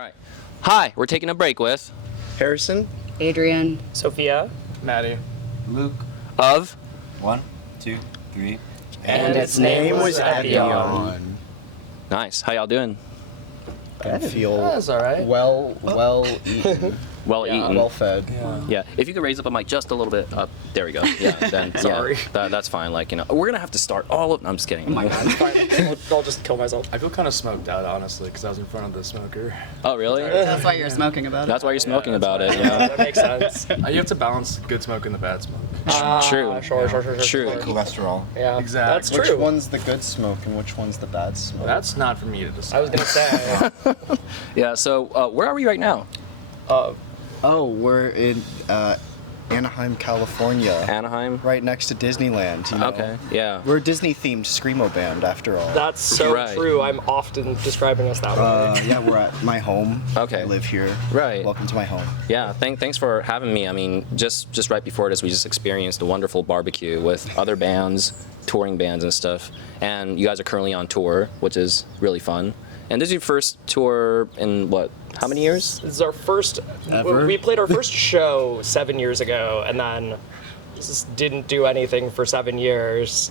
right. Hi, we're taking a break with Harrison, Adrian, Sofia, Matty, Luke. of 1, 2, 3. and its name was Epyon. Nice. How y'all doing? I feel That's all right. well eaten, Well eaten. well fed. Yeah. If you could raise up a mic just a little bit up, there we go. Yeah. Then Sorry. Yeah, that's fine. Like we're gonna have to start all of. I'm just kidding. It's fine. I'll just kill myself. I feel kind of smoked out, honestly, because I was in front of the smoker. Oh really? that's why you're smoking about it. That's why you're smoking that's about why. it. Yeah. That makes sense. You have to balance good smoke and the bad smoke. True. Sure. True. Cholesterol. Yeah, Exactly. that's Which true. one's the good smoke and which one's the bad smoke? That's not for me to decide. I was gonna say. Yeah. So where are we right now? Oh, we're in Anaheim, California, Anaheim. right next to Disneyland. You know? Okay. Yeah. We're a Disney-themed screamo band, after all. That's so Right. true. I'm often describing us that way. Yeah, we're at my home. Okay. I live here. Right. Welcome to my home. Yeah, thanks for having me. I mean, just right before this, we just experienced a wonderful barbecue with other bands, touring bands and stuff. And you guys are currently on tour, which is really fun. And this is your first tour in what? How many years? This is our first. Ever? We played our first show 7 years ago, and then just didn't do anything for 7 years.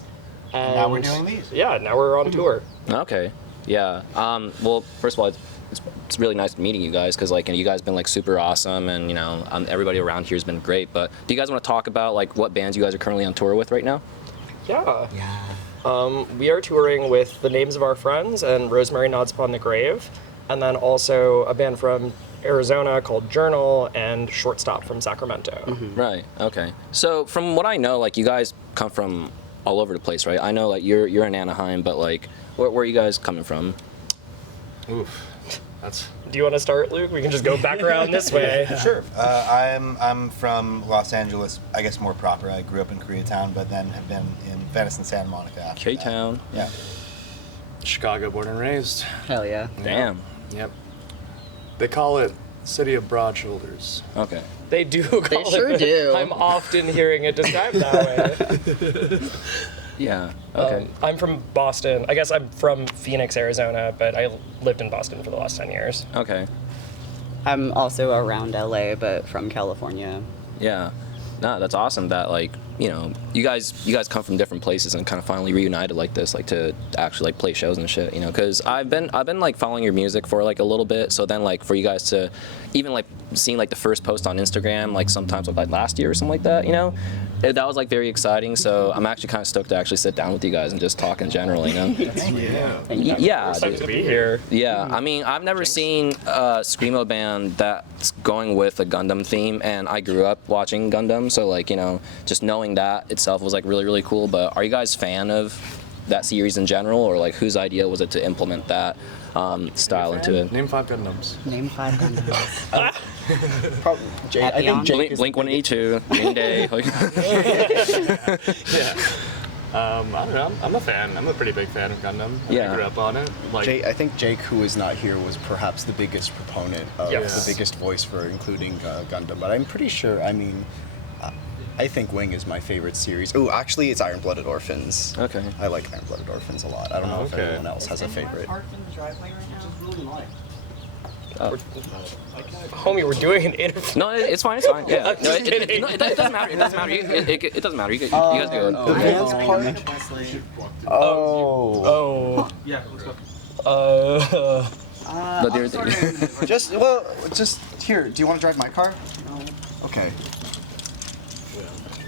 And Now we're doing these. Yeah, now we're on tour. Okay. Yeah. Well, first of all, it's really nice meeting you guys because like you guys have been like super awesome, and everybody around here has been great. But do you guys want to talk about like what bands you guys are currently on tour with right now? Yeah. We are touring with The Names of Our Friends and Rosemary Nods Upon the Grave, and then also a band from Arizona called Journal and Shortstop from Sacramento. Right. Okay. So from what I know, like you guys come from all over the place, right? I know like you're in Anaheim, but like where are you guys coming from? Oof. That's. Do you want to start, Luke? We can just go back around this way. Sure. I'm from Los Angeles, I guess more proper. I grew up in Koreatown, but then have been in Venice and Santa Monica after that. K-Town. Yeah. Chicago, born and raised. Hell yeah. Damn. Yep. They call it City of Broad Shoulders. Okay. They do call They it sure that. do. I'm often hearing it described that way. Yeah. Okay. I'm from Boston. I guess I'm from Phoenix, Arizona, but I lived in Boston for the last 10 years. Okay. I'm also around LA, but from California. Yeah. No, that's awesome that like, you guys come from different places and kind of finally reunited like this, like to actually like play shows and shit, cuz I've been like following your music for like a little bit, so then like for you guys to even like seeing like the first post on Instagram like sometimes like last year or something like that, that was like very exciting, so I'm actually kind of stoked to actually sit down with you guys and just talk in general, Yeah. Yeah. Excited to be here. Yeah, I mean, I've never seen a screamo band that's going with a Gundam theme, and I grew up watching Gundam, so like, just knowing that itself was like really, really cool. But are you guys fan of that series in general, or like whose idea was it to implement that style into it? Name 5 Gundams. Name 5 Gundams. Jake, I think Epyon. Jake is Blink 182, Green Day. Like, Yeah. I don't know. I'm a fan. I'm a pretty big fan of Gundam. Yeah. I grew up on it. Like, I think Jake, who is not here, was perhaps the biggest proponent of Yes. the biggest voice for including Gundam. But I'm pretty sure. I mean, I think Wing is my favorite series. Oh, actually, it's Iron Blooded Orphans. Okay. I like Iron Blooded Orphans a lot. I don't know if Okay. anyone else has a favorite. Homie, we're doing an interview. No, it's fine. It's fine. Yeah. I'm No, just kidding. it doesn't matter. It doesn't matter. It doesn't matter. You guys do it. The dance part. Oh. But there's- Just here. Do you want to drive my car? No. Okay.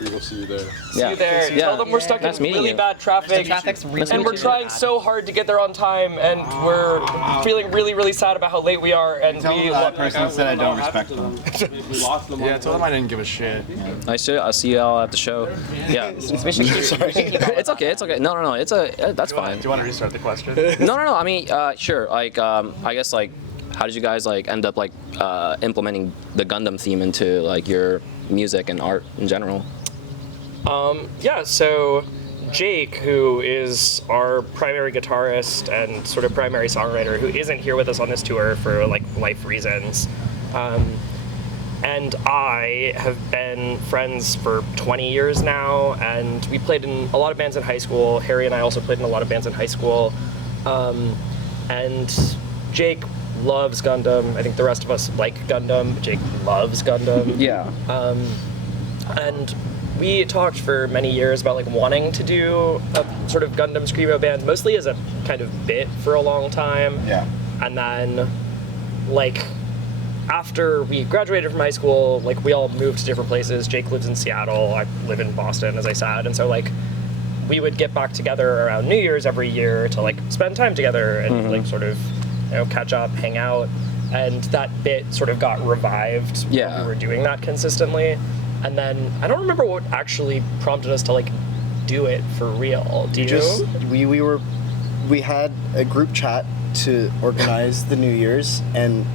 we will see you there. See you there. Yeah. Tell them we're stuck Nice in meeting really you. bad traffic. The traffic's really And we're meet you. trying so hard to get there on time, and we're feeling really, really sad about how late we are. And we person that said I don't respect them. Yeah, tell them I didn't give a shit. I'll see y'all at the show. Yeah. We should keep It's okay. It's okay. No. That's fine. Do you want to restart the question? No. I mean, sure. Like, I guess like, how did you guys like end up like implementing the Gundam theme into like your music and art in general? Yeah, so Jake, who is our primary guitarist and sort of primary songwriter, who isn't here with us on this tour for like life reasons, and I have been friends for 20 years now, and we played in a lot of bands in high school. Harry and I also played in a lot of bands in high school, and Jake loves Gundam. I think the rest of us like Gundam. Jake loves Gundam. Yeah. And we talked for many years about like wanting to do a sort of Gundam screamo band, mostly as a kind of bit for a long time. Yeah. And then, like, after we graduated from high school, like, we all moved to different places. Jake lives in Seattle. I live in Boston, as I said. And so, like, we would get back together around New Year's every year to, like, spend time together and, like, sort of, you know, catch up, hang out. And that bit sort of got revived Yeah. when we were doing that consistently. And then, I don't remember what actually prompted us to, like, do it for real. Do you? We had a group chat to organize the New Year's, and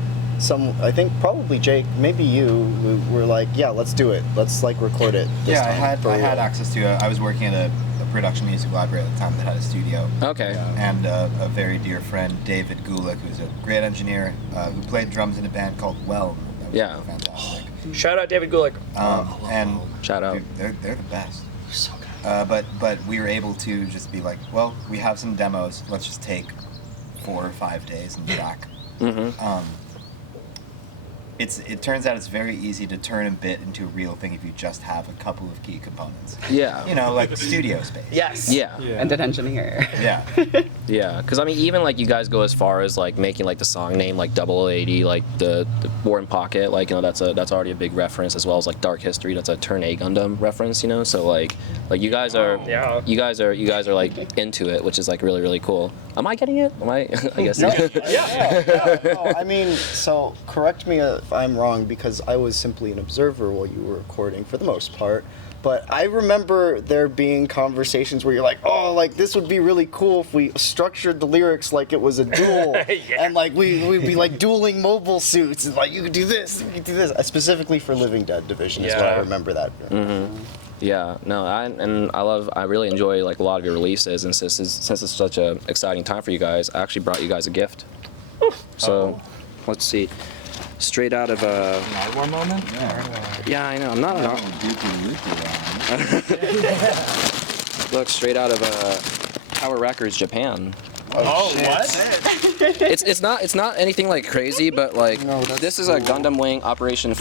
I think probably Jake, maybe you, were like, yeah, let's do it. Let's like record it. This time I had access to I was working at a production music library at the time that had a studio. Okay. And a very dear friend, David Gulick, who's a great engineer, who played drums in a band called Well. That was Yeah. fantastic. Shout out David Gulick. And Shout out. dude, they're the best. So good. But we were able to just be like, well, we have some demos. Let's just take 4 or 5 days and track. It turns out it's very easy to turn a bit into a real thing if you just have a couple of key components. Yeah. You know, like studio space. Yes. Yeah. And detention here. Yeah. Yeah, because I mean, even like you guys go as far as like making like the song name like 0080, like the War in Pocket, like, you know, that's already a big reference, as well as like Dark History, that's a Turn A Gundam reference, you know. So like you guys are you guys are like into it, which is like really, really cool. Am I getting it? Am I? I guess. No, I mean, so correct me if I'm wrong, because I was simply an observer while you were recording for the most part. But I remember there being conversations where you're like, oh, like this would be really cool if we structured the lyrics like it was a duel, and like we'd be like dueling mobile suits, and like you could do this, you could do this. Specifically for Living Dead Division is what I remember that. Yeah, no, I really enjoy like a lot of your releases, and since it's such a exciting time for you guys, I actually brought you guys a gift. So, let's see. Straight out of a. War moment? Yeah, I know. I'm not. Look, straight out of Tower Records, Japan. Oh, what? It's not anything like crazy, but like this is a Gundam Wing Operation.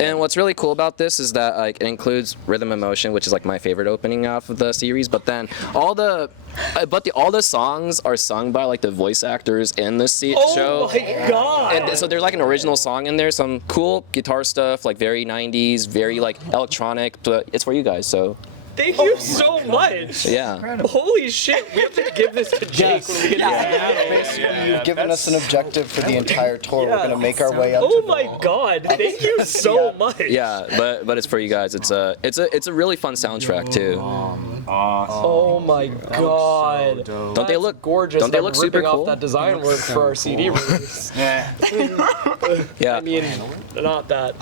And what's really cool about this is that like it includes Rhythm and Motion, which is like my favorite opening off of the series. But then all the songs are sung by like the voice actors in the show. Oh my god! And so there's like an original song in there, some cool guitar stuff, like very 90s, very like electronic. But it's for you guys, so. Thank you so much. Yeah. Holy shit! We have to give this to Jake when we get to You've given us an objective for the entire tour. We're gonna make our way up. Oh my god! Thank you so much. Yeah, but it's for you guys. It's a really fun soundtrack too. Oh my god! Don't they look gorgeous? Don't they look super ripping cool? off that design work for our CD release. Yeah. Yeah. I mean, not that.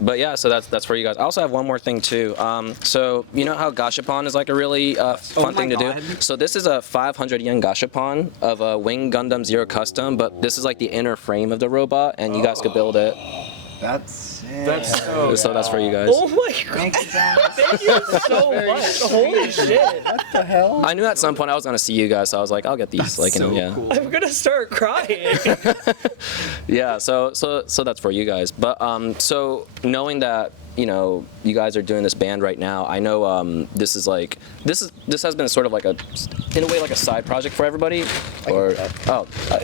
But yeah, so that's for you guys. I also have one more thing too. So you know how Gashapon is like a really fun thing to do. So this is a 500 yen Gashapon of a Wing Gundam Zero Custom, but this is like the inner frame of the robot, and you guys could build it. That's sick. That's So that's for you guys. Oh my god! Thank you so much. Holy shit! I knew at some point I was gonna see you guys, so I was like, I'll get these. Like, you know, yeah. I'm gonna start crying. Yeah. So that's for you guys. But so knowing that, you know, you guys are doing this band right now, I know this has been sort of like in a way like a side project for everybody. Or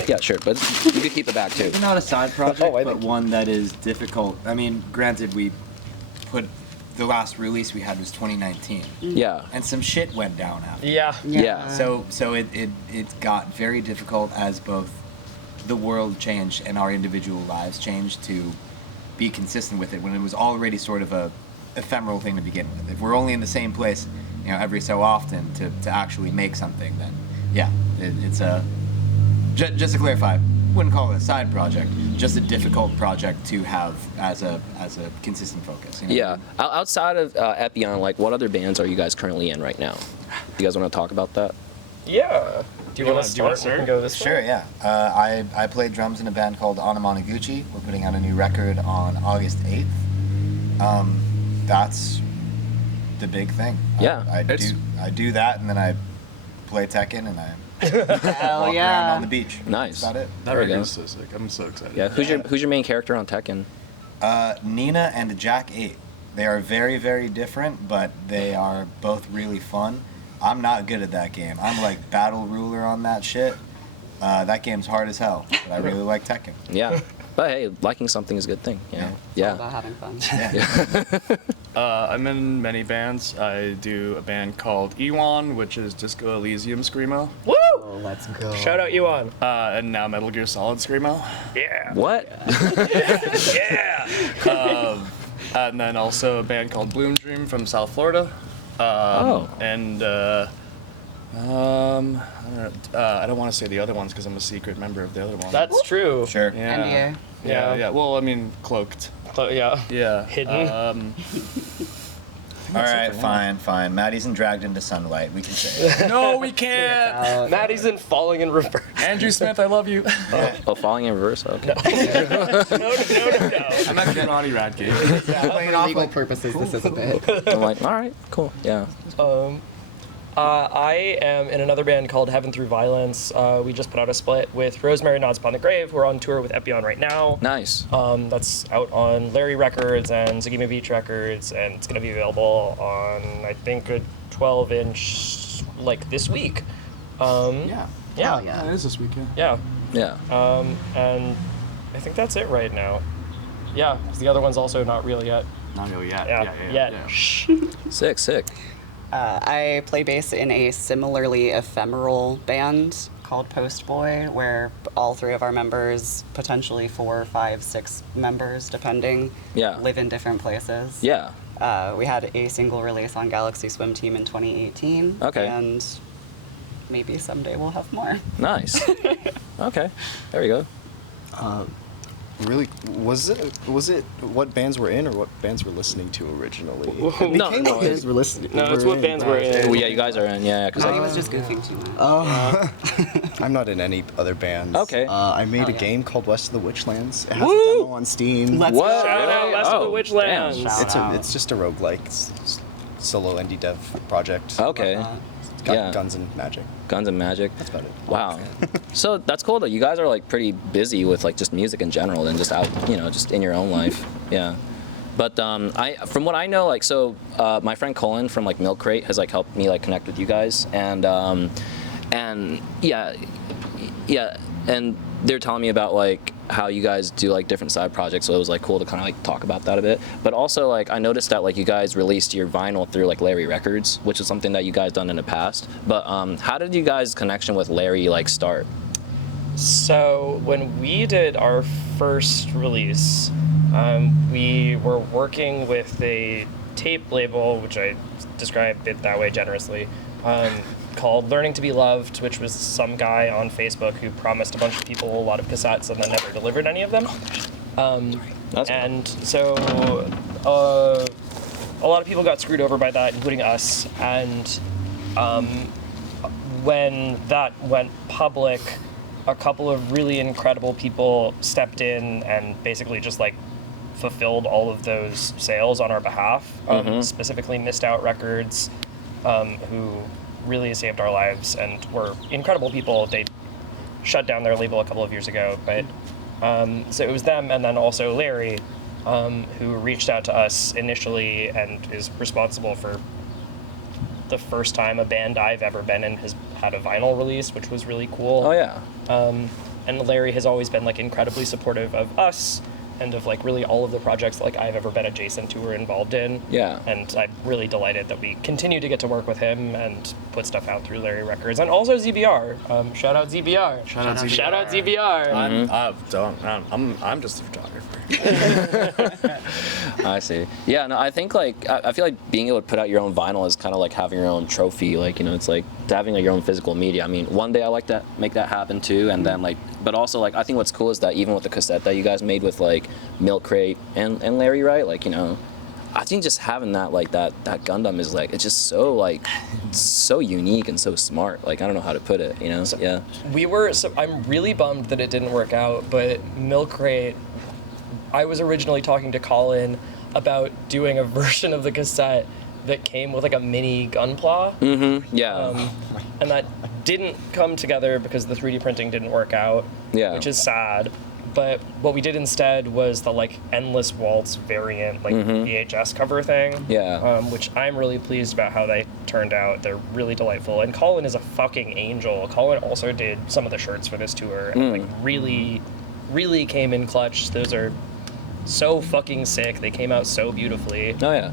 yeah, sure, but you could keep it back too. Not a side project, I but think- one that is difficult. I mean, granted, we put the last release we had was 2019, Yeah. and some shit went down after. Yeah. Yeah. So it got very difficult as both the world changed and our individual lives changed to be consistent with it when it was already sort of a ephemeral thing to begin with. If we're only in the same place, you know, every so often to actually make something, then yeah, it's a just to clarify, wouldn't call it a side project, just a difficult project to have as a consistent focus. You know? Yeah. Outside of Epyon, like what other bands are you guys currently in right now? You guys want to talk about that? Yeah. Do you want to start? We can go this way. Sure, yeah. I played drums in a band called Anamanaguchi. We're putting out a new record on August 8th. That's the big thing. Yeah, I do that, and then I play Tekken, and I Hell Walk around yeah. on the beach. Nice. That's about it. That There we record go. is so sick. I'm so excited. Yeah. Who's your main character on Tekken? Nina and Jack 8. They are very, very different, but they are both really fun. I'm not good at that game. I'm like battle ruler on that shit. That game's hard as hell, but I really like Tekken. Yeah. But hey, liking something is a good thing. You know? All Yeah. about having fun. I'm in many bands. I do a band called Ewan, which is Disco Elysium screamo, Woo! Oh, let's go. Shout out Yuan. and now Metal Gear Solid screamo. Yeah. What? Yeah. And then also a band called Bloom Dream from South Florida. And I don't want to say the other ones because I'm a secret member of the other ones. That's true. Sure. NDA. Yeah. Well, I mean, cloaked. Yeah. Yeah. Hidden. All right, fine. Maddie's and dragged into sunlight. We can say it. No, we can't. Maddie's in Falling in Reverse. Andrew Smith, I love you. Oh, falling in reverse. Okay. No. I'm at Ronnie Radke. For legal purposes, this is a bit. I'm like, all right, cool. Yeah. I am in another band called Heaven Through Violence. We just put out a split with Rosemary Nods Upon the Grave. We're on tour with Epyon right now. Nice. That's out on Larry Records and Zagima Beach Records, and it's going to be available on, I think, a 12-inch, like, this week. Yeah. Yeah. Yeah, it is this weekend. Yeah. Yeah. And I think that's it right now. Yeah, 'cause the other one's also not real yet. Not really yet. Yeah, Yeah. Shh. Sick. I play bass in a similarly ephemeral band called Post Boy, where all three of our members, potentially 4, 5, 6 members, depending, Yeah. live in different places. Yeah. We had a single release on Galaxy Swim Team in 2018. Okay. And maybe someday we'll have more. Nice. Okay. There we go. Really, was it what bands we're in or what bands we're listening to originally? No, What bands we're listening. No, it's what bands we're in. Oh, yeah, you guys are in. Yeah, because He was just goofing too much. Oh, I'm not in any other bands. Okay. I made Oh, a yeah. game called West of the Witchlands. It has Woo! a demo on Steam. Let's What? go. Shout out West of the Witchlands. damn. Shout out. It's just a roguelike solo indie dev project. Okay. It's got Yeah. guns and magic. Guns and Magic. That's about it. Wow. So that's cool that you guys are like pretty busy with like just music in general and just out, just in your own life. Yeah. But from what I know, like, so my friend Colin from like Milk Crate has like helped me like connect with you guys, and yeah, and they're telling me about like how you guys do like different side projects, so it was like cool to kind of like talk about that a bit. But also like I noticed that like you guys released your vinyl through like Larry Records, which is something that you guys done in the past. But how did you guys' connection with Larry like start? So when we did our first release, we were working with a tape label, which I described it that way generously, called Learning to Be Loved, which was some guy on Facebook who promised a bunch of people a lot of cassettes and then never delivered any of them. That's And so a lot of people got screwed over by that, including us. And when that went public, a couple of really incredible people stepped in and basically just like fulfilled all of those sales on our behalf. Specifically Missed Out Records, who really saved our lives and were incredible people. They shut down their label a couple of years ago, but so it was them, and then also Larry, who reached out to us initially and is responsible for the first time a band I've ever been in has had a vinyl release, which was really cool. Oh yeah. And Larry has always been like incredibly supportive of us and of like really all of the projects like I've ever been adjacent to or involved in. Yeah. And I'm really delighted that we continue to get to work with him and put stuff out through Larry Records, and also ZBR. Shout out ZBR. Shout out ZBR. Shout out ZBR. I'm just a photographer. I see. Yeah, no, I think like I feel like being able to put out your own vinyl is kind of like having your own trophy. Like, it's like having like your own physical media. I mean, one day I like to make that happen too, and then like, but also like I think what's cool is that even with the cassette that you guys made with like Milk Crate and Larry, right? Like, I think just having that like that Gundam is like, it's just so like so unique and so smart. Like, I don't know how to put it. So, yeah. I'm really bummed that it didn't work out, but Milk Crate, I was originally talking to Colin about doing a version of the cassette that came with like a mini gunpla. Yeah. And that didn't come together because the 3D printing didn't work out, which is sad. But what we did instead was the like Endless Waltz variant, like VHS cover thing. Which I'm really pleased about how they turned out. They're really delightful. And Colin is a fucking angel. Colin also did some of the shirts for this tour and like really, really came in clutch. Those are so fucking sick. They came out so beautifully. Oh yeah.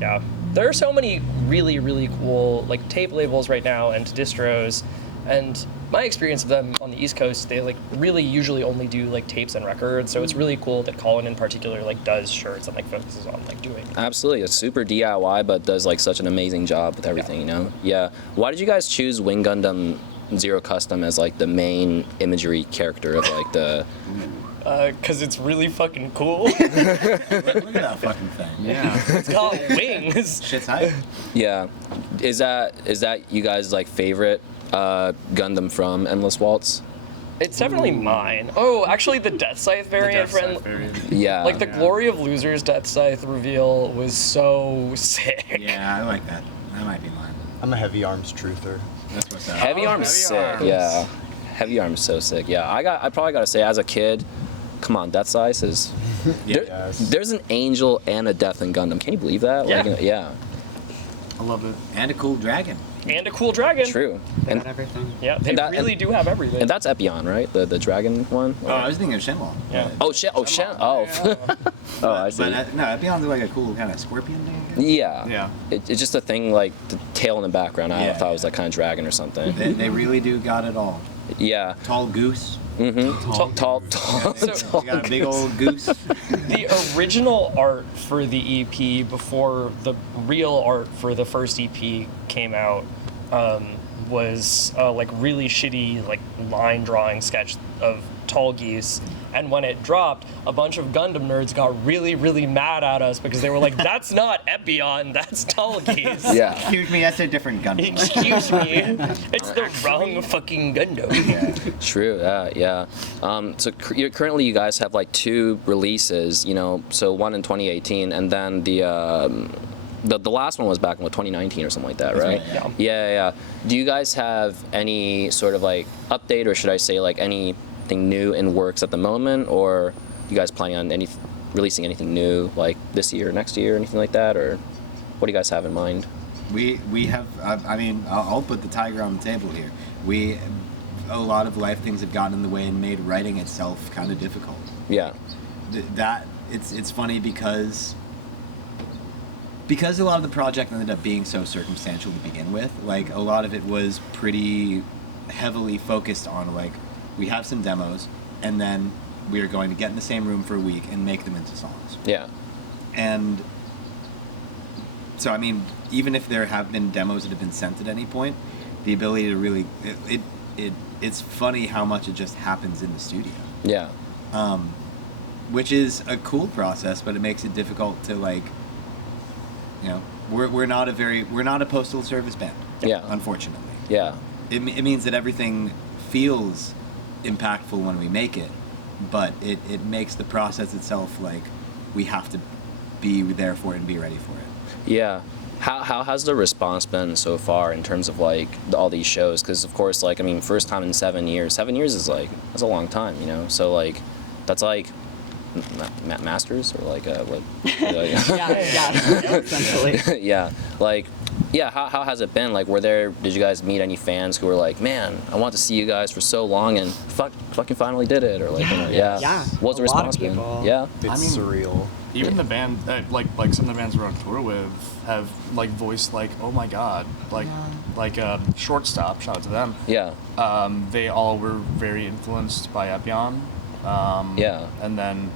Yeah. There are so many really, really cool like tape labels right now and distros, and my experience of them on the East Coast, they like really usually only do like tapes and records. So it's really cool that Colin in particular like does shirts and like focuses on like doing. Absolutely, it's super DIY, but does like such an amazing job with everything. You know. Yeah. Why did you guys choose Wing Gundam Zero Custom as like the main imagery character of like the? Cause it's really fucking cool. Look at that fucking thing. Yeah. It's got wings. Shit's hype. Yeah. Is that you guys like favorite Gundam from Endless Waltz? It's definitely mine. Oh, actually, the Death Scythe variant. Yeah. Like the Glory of Losers Death Scythe reveal was so sick. Yeah, I like that. That might be mine. I'm a heavy arms truther. That's what's up. Heavy Arm's sick. Yeah. Heavy Arm's so sick. Yeah. I probably gotta say, as a kid, come on, Death Scythe is. There's an angel and a death in Gundam. Can you believe that? Yeah. Like, yeah. I love it. And a cool dragon. And a cool dragon. True. They got everything. Yeah, they really do have everything. And that's Epyon, right? The dragon one. Oh, I was thinking of Shenlong. Yeah. Oh shit! Oh shit! Oh. Oh, I see. But no, Epyon's like a cool kind of scorpion thing. Yeah. Yeah. It's just a thing like the tail in the background. I thought it was like kind of dragon or something. They really do got it all. Yeah. Tall goose. Tall. You got a big old goose. The original art for the EP before the real art for the first EP came out was like really shitty like line drawing sketch of tall geese. And when it dropped, a bunch of Gundam nerds got really, really mad at us because they were like, "That's not Epyon, that's tall geese." Yeah. Excuse me, that's a different Gundam. Excuse me, it's the wrong fucking Gundam. True. Yeah. So currently you guys have like 2 releases. You know, so one in 2018, and then the last one was back in 2019 or something like that, right? right, Yeah. Do you guys have any sort of like update, or should I say like anything new in works at the moment, or you guys planning on releasing anything new like this year, next year, anything like that, or what do you guys have in mind? We have. I mean, I'll put the tiger on the table here. A lot of life things have gotten in the way and made writing itself kind of difficult. Yeah. It's funny because a lot of the project ended up being so circumstantial to begin with. Like a lot of it was pretty heavily focused on like we have some demos and then we are going to get in the same room for a week and make them into songs. Yeah. And so I mean, even if there have been demos that have been sent at any point, the ability to really it's funny how much it just happens in the studio. Yeah. Which is a cool process, but it makes it difficult to like, you know, we're not a postal service band. Yeah. Unfortunately. Yeah. It means that everything feels impactful when we make it, but it makes the process itself like we have to be there for it and be ready for it. Yeah. How has the response been so far in terms of like all these shows? Because of course, like I mean, first time in 7 years. 7 years is like that's a long time, you know. So like, that's like masters or like what? Yeah, essentially. Yeah. Like, yeah. How has it been? Like, did you guys meet any fans who were like, man, I want to see you guys for so long and fucking finally did it, or like, you know, yeah. Yeah. What's the A lot of response been? people. Yeah. It's surreal. Even the band, like some of the bands we're on tour with, have like voiced like, oh my god, like Shortstop, shout out to them. Yeah. They all were very influenced by Epyon. Yeah. And then,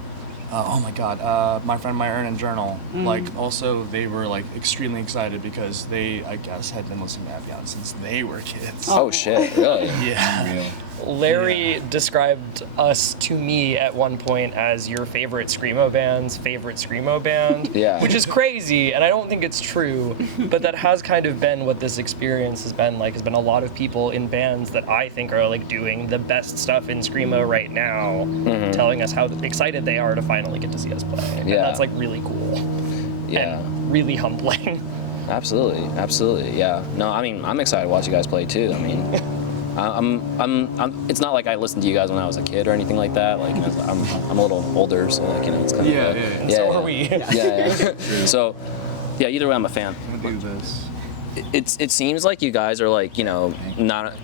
oh my god, my friend Myron and Journal, like also they were like extremely excited because they, I guess, had been listening to Epyon since they were kids. Oh shit. Really? Yeah. Real. Larry described us to me at one point as your favorite screamo band's favorite screamo band, Yeah. which is crazy, and I don't think it's true, but that has kind of been what this experience has been like. Has been a lot of people in bands that I think are like doing the best stuff in screamo right now, telling us how excited they are to finally get to see us play. And Yeah. that's like really cool. Yeah. And really humbling. Absolutely, yeah. No, I mean, I'm excited to watch you guys play too. I mean, I'm. It's not like I listened to you guys when I was a kid or anything like that. Like, you know, I'm a little older, so like, you know, it's kind of. So are we. Yeah. So, yeah. Either way, I'm a fan. I'm gonna do this. It seems like you guys are like, you know, not,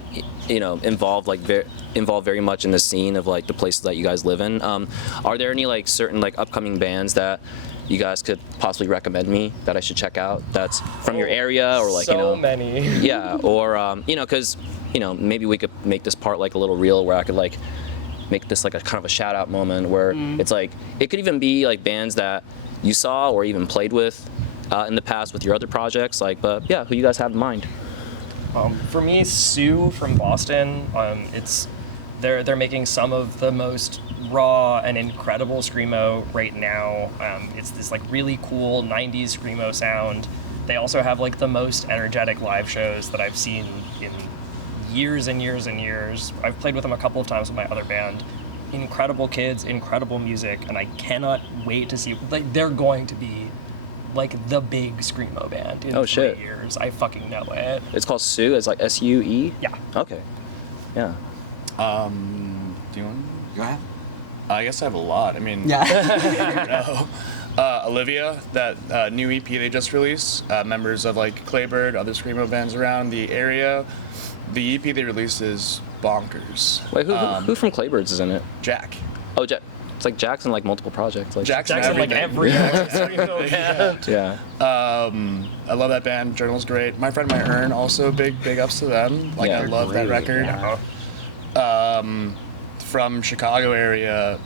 you know, involved very much in the scene of like the places that you guys live in. Are there any like certain like upcoming bands that you guys could possibly recommend me that I should check out that's from your area, or like, so you know, many. Yeah, or you know, because, you know, maybe we could make this part like a little reel where I could like make this like a kind of a shout out moment where it's like, it could even be like bands that you saw or even played with in the past with your other projects, like, but yeah, who you guys have in mind? For me, Sue from Boston, they're making some of the most raw and incredible screamo right now. It's this like really cool 90s screamo sound. They also have like the most energetic live shows that I've seen in years and years and years. I've played with them a couple of times with my other band. Incredible kids, incredible music, and I cannot wait to see, like, they're going to be like the big screamo band in 3 years. I fucking know it. It's called Sue. It's like SUE. Yeah. Okay. Yeah. Do you want? Go ahead. I guess I have a lot. I mean, Yeah. Olivia, that new EP they just released, members of like Claybird, other screamo bands around the area. The EP they released is bonkers. Wait, who from Claybirds is in it? Jack. Oh, it's like Jackson, like multiple projects. Like Jackson Like every screamo band. Yeah. I love that band. Journal's great. My friend, my Earn, also big ups to them. Like, Yeah, I love that record. Yeah. From Chicago area,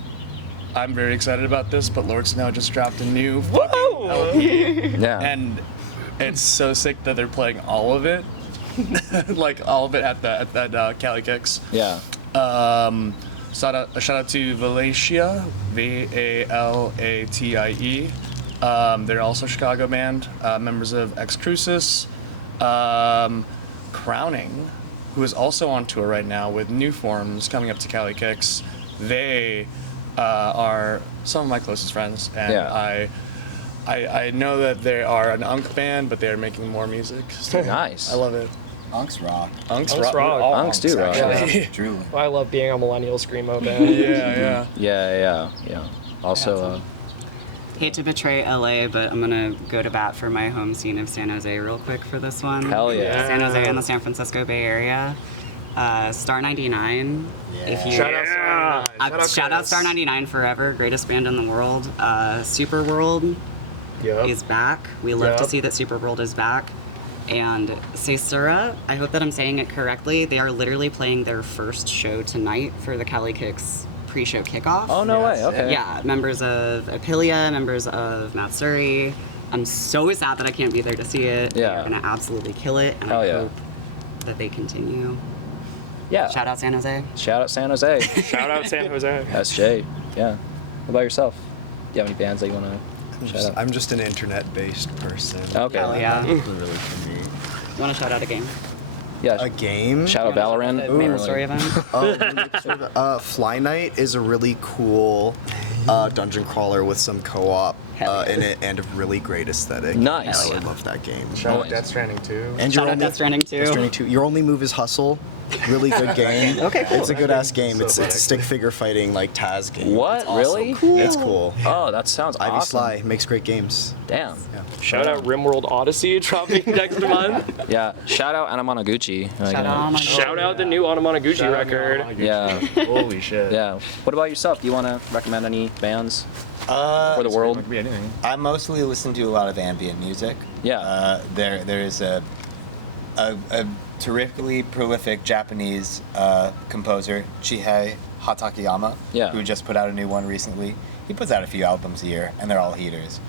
I'm very excited about this, but Lord Snow just dropped a new fucking LP, Yeah. and it's so sick that they're playing all of it, like all of it at that Cali Kicks. Yeah. Shout out to Valatia, Valatie. They're also a Chicago band, members of Ex Crucis. Crowning, who is also on tour right now with New Forms coming up to Cali Kicks. They are some of my closest friends, and Yeah. I know that they are an Unk band, but they are making more music. So Nice. I love it. Unks rock. Unks Unks rock. rock. All Unks do rock. actually. Truly. I love being a millennial screamo band. Yeah. Yeah. Also, Hate to betray LA, but I'm gonna go to bat for my home scene of San Jose real quick for this one. Hell yeah. San Jose and the San Francisco Bay Area. Star 99. If you Shout out shout out Star 99 forever, greatest band in the world. Super World is back. We love to see that Super World is back. And Seisura, I hope that I'm saying it correctly. They are literally playing their first show tonight for the Cali Kicks pre-show kickoff. oh no way. Okay. Yeah, members of Apilia, members of Matsuri. I'm so sad that I can't be there to see it. Yeah. They're gonna absolutely kill it, and Hell I yeah. hope that they continue. Yeah. Shout out San Jose. Shout out San Jose. Shout out San Jose. SJ. Yeah. What about yourself? Do you have any bands that you want to shout out? I'm just an internet-based person. Okay. Hell yeah. You Nothing really for me. want to shout out a game? Yeah. A game? Shout out Valorant. The Maple Story event? Fly Night is a really cool dungeon crawler with some co-op Hell yeah. in it and a really great aesthetic. Nice. I love that game. Shout out Nice. Death Stranding 2. And Shout out Death Stranding 2. Death Stranding 2. Your only move is hustle. Really good game. Okay, cool. It's a good ass game. It's a stick figure fighting like Taz game. What? It's awesome. Really? It's cool. Oh, that sounds Ivy awesome. Sly makes great games. Damn. Shout out Rimworld Odyssey dropping next month. Yeah. Shout out Anamanaguchi. Shout out Shout out the new Onomanaguchi record. Yeah. Holy shit. Yeah. What about yourself? Do you want to recommend any bands for the world? Could be anything. I mostly listen to a lot of ambient music. Yeah. There is a terrifically prolific Japanese composer, Chihei Hatakeyama, Yeah. who just put out a new one recently. He puts out a few albums a year, and they're all heaters.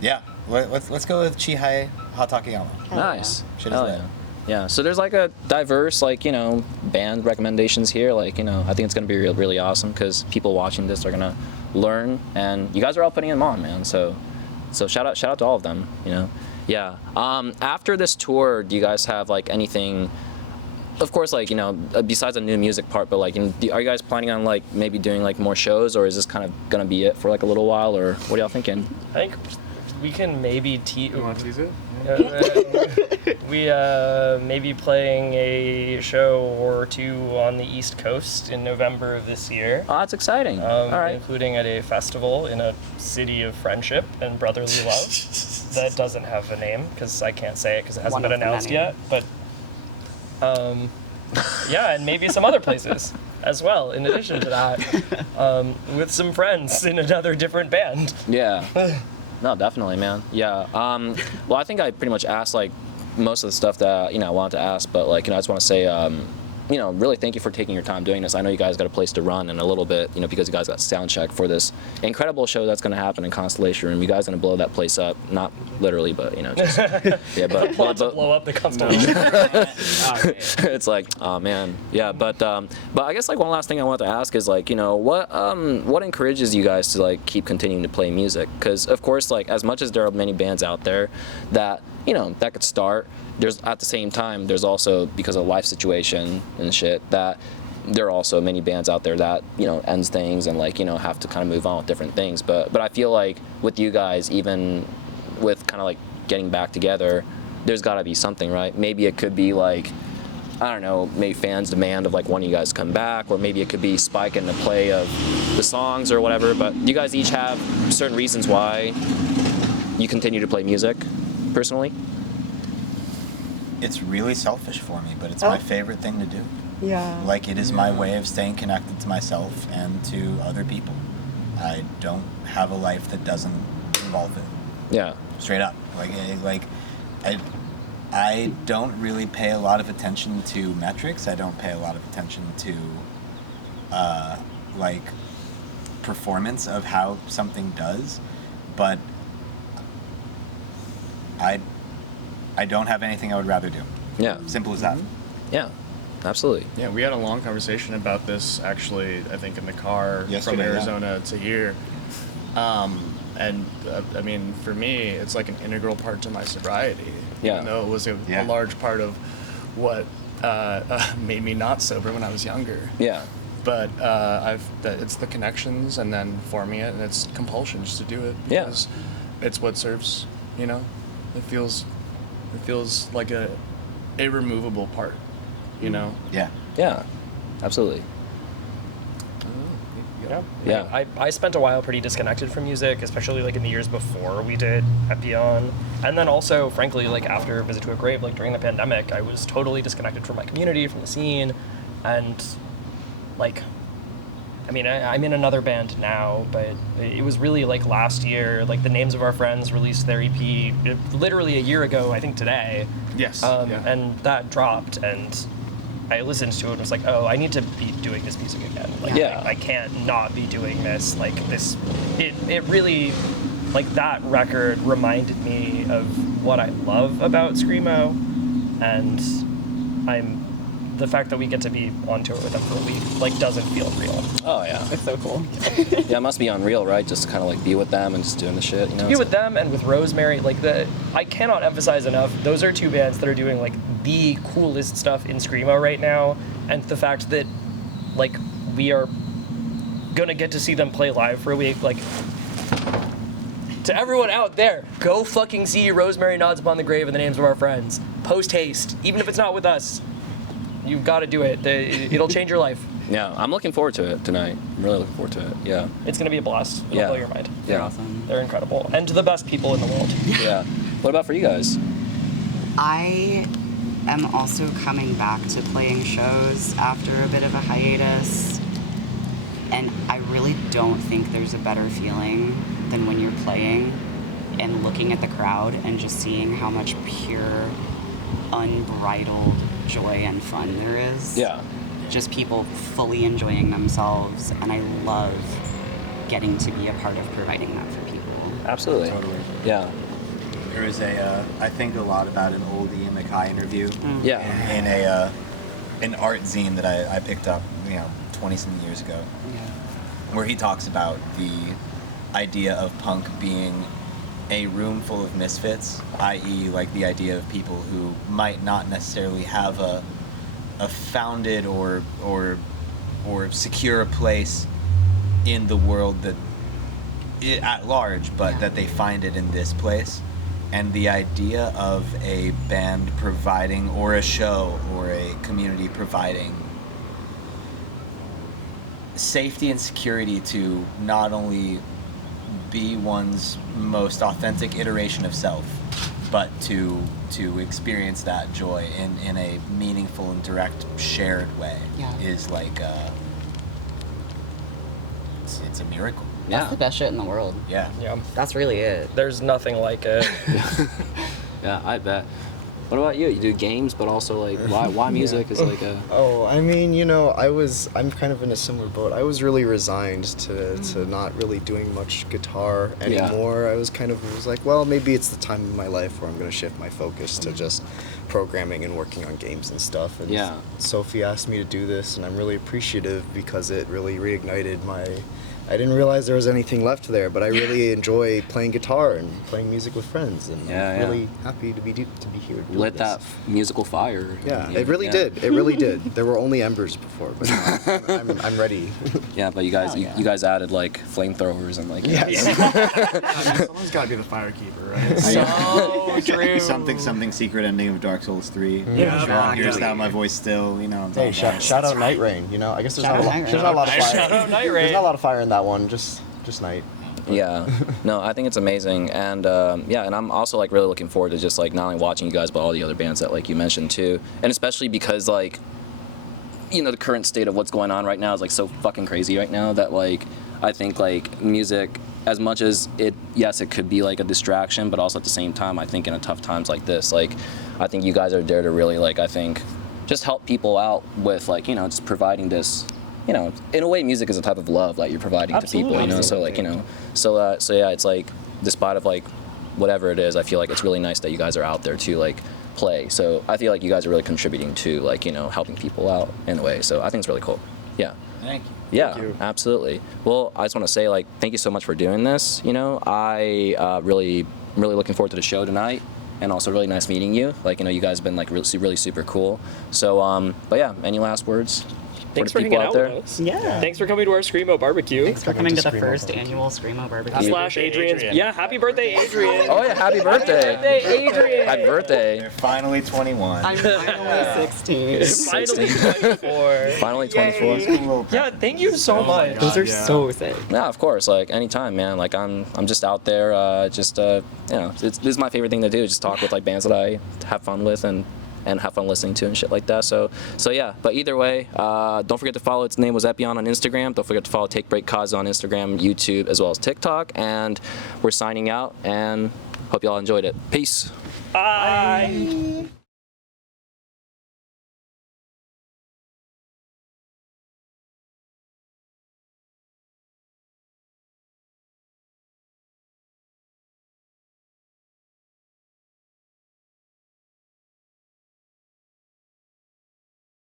Yeah, let's go with Chihei Hatakeyama. Nice. Shit is Hell lit. yeah. Yeah, so there's like a diverse, like, you know, band recommendations here. Like, you know, I think it's going to be really awesome because people watching this are going to learn, and you guys are all putting them on, man. So shout out to all of them, you know. Yeah. After this tour, do you guys have like anything of course, like, besides the new music part, but like, are you guys planning on like maybe doing like more shows, or is this kind of gonna be it for like a little while, or what are y'all thinking? I think we can maybe You want to tease it? we may be playing a show or two on the East Coast in November of this year. Oh, that's exciting. All right. Including at a festival in a city of friendship and brotherly love that doesn't have a name because I can't say it because it hasn't been announced yet. But yeah, and maybe some other places as well. In addition to that, with some friends in another different band. Yeah. No, definitely, man. Yeah. Well, I think I pretty much asked like most of the stuff that I wanted to ask, but like I just want to say, really thank you for taking your time doing this. I know you guys got a place to run in a little bit, because you guys got sound check for this incredible show that's going to happen in Constellation Room. You guys are going to blow that place up, not literally, but just yeah, but blow up the Constellation. it's like, oh man, yeah, but I guess like one last thing I wanted to ask is like, what encourages you guys to like keep continuing to play music? Because of course, like as much as there are many bands out there that that could start, there's at the same time there's also, because of life situation and shit, that there are also many bands out there that ends things and like have to kind of move on with different things. But I feel like with you guys, even with kind of like getting back together, there's got to be something, right? Maybe it could be like, I don't know, maybe fans demand of like one of you guys come back, or maybe it could be spike in the play of the songs or whatever. But you guys each have certain reasons why you continue to play music personally. It's really selfish for me, but it's my favorite thing to do. Yeah. Like, it is my way of staying connected to myself and to other people. I don't have a life that doesn't involve it. Yeah. Straight up. I don't really pay a lot of attention to metrics. I don't pay a lot of attention to, performance of how something does. But I don't have anything I would rather do. Yeah. Simple as that. Yeah, absolutely. Yeah, we had a long conversation about this actually, I think in the car from Arizona to here. I mean, for me, it's like an integral part to my sobriety. Yeah. Even though it was a large part of what made me not sober when I was younger. Yeah. But it's the connections and then forming it, and it's compulsion just to do it. Because it's what serves, It feels like a removable part, Yeah. Yeah, absolutely. Yeah. I spent a while pretty disconnected from music, especially like in the years before we did Epyon. And then also, frankly, like after Visit to a Grave, like during the pandemic, I was totally disconnected from my community, from the scene. And like, I mean, I'm in another band now, but it was really like last year, like the Names of Our Friends released their EP literally a year ago, I think today. Yes. And that dropped, and I listened to it and was like, oh, I need to be doing this music again. Like, I can't not be doing this. Like this, it really, like that record reminded me of what I love about screamo, and the fact that we get to be on tour with them for a week, like, doesn't feel real. Oh, yeah. It's so cool. Yeah, it must be unreal, right? Just to kind of, like, be with them and just doing the shit, Be with them and with Rosemary, like, I cannot emphasize enough, those are two bands that are doing, like, the coolest stuff in screamo right now, and the fact that, like, we are gonna get to see them play live for a week, like, to everyone out there, go fucking see Rosemary Nods Upon the Grave and the Names of Our Friends. Post haste, even if it's not with us. You've got to do it. It'll change your life. Yeah, I'm looking forward to it tonight. I'm really looking forward to it. Yeah. It's going to be a blast. It'll blow your mind. They're awesome. They're incredible. And the best people in the world. Yeah. What about for you guys? I am also coming back to playing shows after a bit of a hiatus. And I really don't think there's a better feeling than when you're playing and looking at the crowd and just seeing how much pure, unbridled joy and fun there is. Yeah. Just people fully enjoying themselves, and I love getting to be a part of providing that for people. Absolutely. Totally. Yeah. There was I think a lot about an old Ian MacKay interview. Yeah. In an art zine that I picked up, 20-some years ago. Yeah. Where he talks about the idea of punk being a room full of misfits, i.e. like the idea of people who might not necessarily have a founded or secure place in the world that at large, but that they find it in this place. And the idea of a band providing, or a show, or a community providing safety and security to not only be one's most authentic iteration of self, but to experience that joy in a meaningful and direct shared way is like it's a miracle. That's the best shit in the world. Yeah. That's really it. There's nothing like it. Yeah, I bet. What about you? You do games, but also like why music is like a. Oh, I mean, you know, I'm kind of in a similar boat. I was really resigned to not really doing much guitar anymore. I was like, well, maybe it's the time in my life where I'm going to shift my focus to just programming and working on games and stuff. And Sofia asked me to do this, and I'm really appreciative because it really reignited I didn't realize there was anything left there, but I really enjoy playing guitar and playing music with friends, and I'm really happy to be here. Lit that musical fire. Yeah, it really did. It really did. There were only embers before, but now I'm ready. Yeah, but you guys added like flamethrowers and like. Someone's got to be the firekeeper, right? So true. Something secret ending of Dark Souls 3. Yeah, Here's how my voice still, you know. Hey, shout out Night Rain. You know, I guess there's not a lot of fire. Shout out Night Rain. There's not a lot of fire in that one. Just Night. Yeah, no, I think it's amazing, and and I'm also like really looking forward to just like not only watching you guys, but all the other bands that like you mentioned too, and especially because like, you know, the current state of what's going on right now is like so fucking crazy right now that like I think like music, as much as it could be like a distraction, but also at the same time I think in a tough times like this, like I think you guys are there to really like I think just help people out with like, you know, just providing this. You know, in a way, music is a type of love that you're providing to people. You know, so like, you know, so yeah, it's like, despite of like, whatever it is, I feel like it's really nice that you guys are out there to like play. So I feel like you guys are really contributing to like, you know, helping people out in a way. So I think it's really cool. Yeah. Thank you. Yeah, Thank you. absolutely. Well, I just want to say like, thank you so much for doing this. You know, I really looking forward to the show tonight. And also really nice meeting you. Like, you know, you guys have been like really super cool. So, but yeah, any last words? Thanks for for the hanging people out out there. with us. Yeah. Thanks for coming to our Screamo barbecue. Thanks for coming to the Screamo first barbecue. annual Screamo barbecue. Slash Adrian's. Yeah, happy birthday, Adrian. Oh yeah, happy birthday. Happy birthday, Adrian. Happy birthday. They're finally 21. I'm finally 16. Finally 24. Finally 24. Cool. Yeah, thank you so much. Those are so sick. Yeah, of course. Like anytime, man. Like I'm just out there. You know, this is my favorite thing to do. Just talk with like bands that I have fun with and have fun listening to and shit like that. So yeah. But either way, don't forget to follow. Its name was Epyon on Instagram. Don't forget to follow Take Break Cause on Instagram, YouTube, as well as TikTok. And we're signing out. And hope y'all enjoyed it. Peace. Bye.